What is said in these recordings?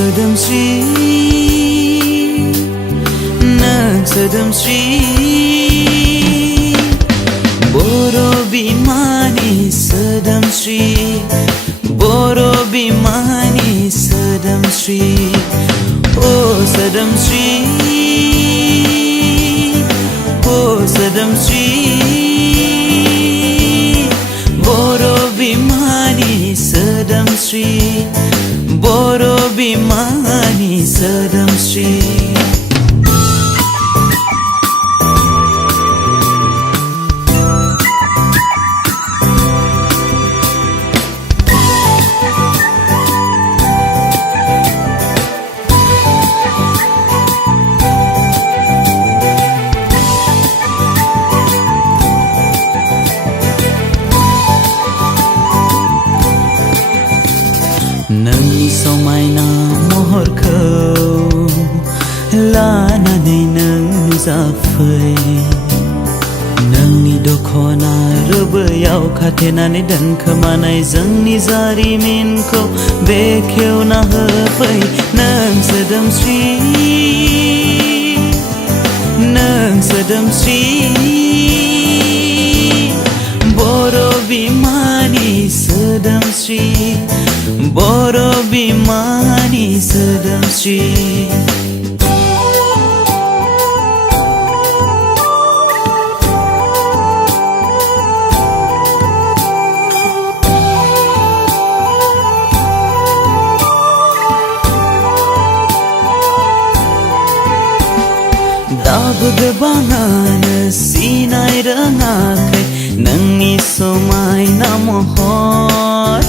सोदोमस्रि नों सोदोमस्रि बर' बिमानि सोदोमस्रि बर' बिमानि सोदोमस्रि ओ सोदोमस्रि ओ सोदोमस्रि बर' बिमानि सोदोमस्रि बर' बिमानि सोदोमस्रि नोंनि समायना महरखौ लानानै नों नुजाफै नोंनि दख'ना रोबोयाव खाथेनानै दोनखोमानाय जोंनि जारिमिनखौ बेखेवना होफै नों सोदोमस्रि नों सोदोमस्रि बर' बिमानि सोदोमस्रि बर' बिमानि सोदोमस्रि दाबो गोबाङानो सिनाय रोङाखै नोंनि समायना महर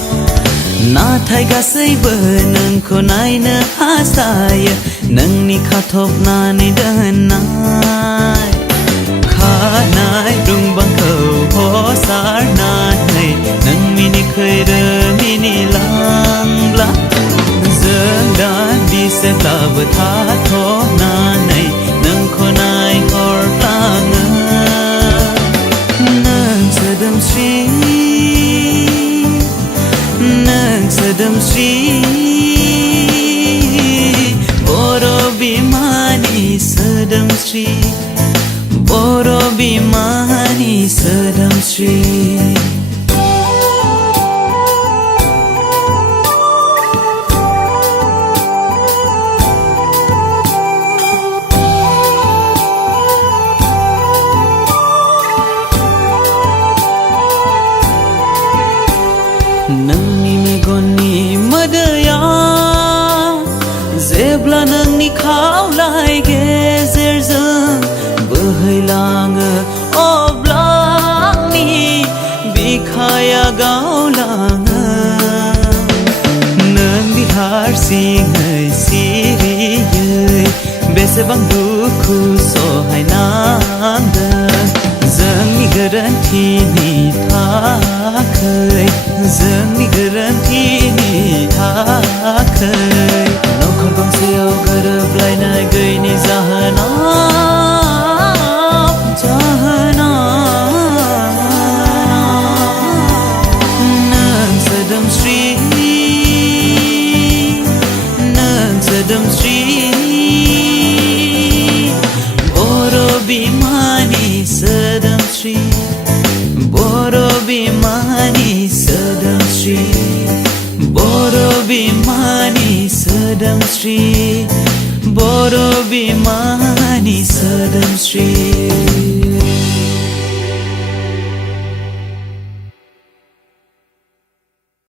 नाथाय गासैबो नोंखौ नायनो हास्थायो नोंनि खाथबनानै दोननाय खानाय रुंबांखौ हसारनानै नों मिनिखैरो मिनिलांब्ला जों दान्दिसेब्लाबो थाथ'नानै नोंखौ नायहरफ्लाङो नों सोदोमस्रि नों सोदोमस्रि बर' बिमानि सोदोमस्रि बर' बिमानि सोदोमस्रि नोंनि मेगननि मोदैया जेब्ला नोंनि खावलाय गेजेरजों बोहैलाङो अब्ला आंनि बिखाया गावलाङो नोंनि हारसिङै सिरियै बेसेबां दुखु सहायनांदों जोंनि गोरोन्थिनि थाखै जोंनि गोरोन्थिनि थाखै नखर गंसेयाव गोरोबलायनाय गैयैनि नों सोदोमस्रि नों सोदोमस्रि बर' बिमानि सोदोमस्रि बर' बिमानि सोदोमस्रि बर' बिमानि सोदोमस्रि बर' बिमानि सोदोमस्रि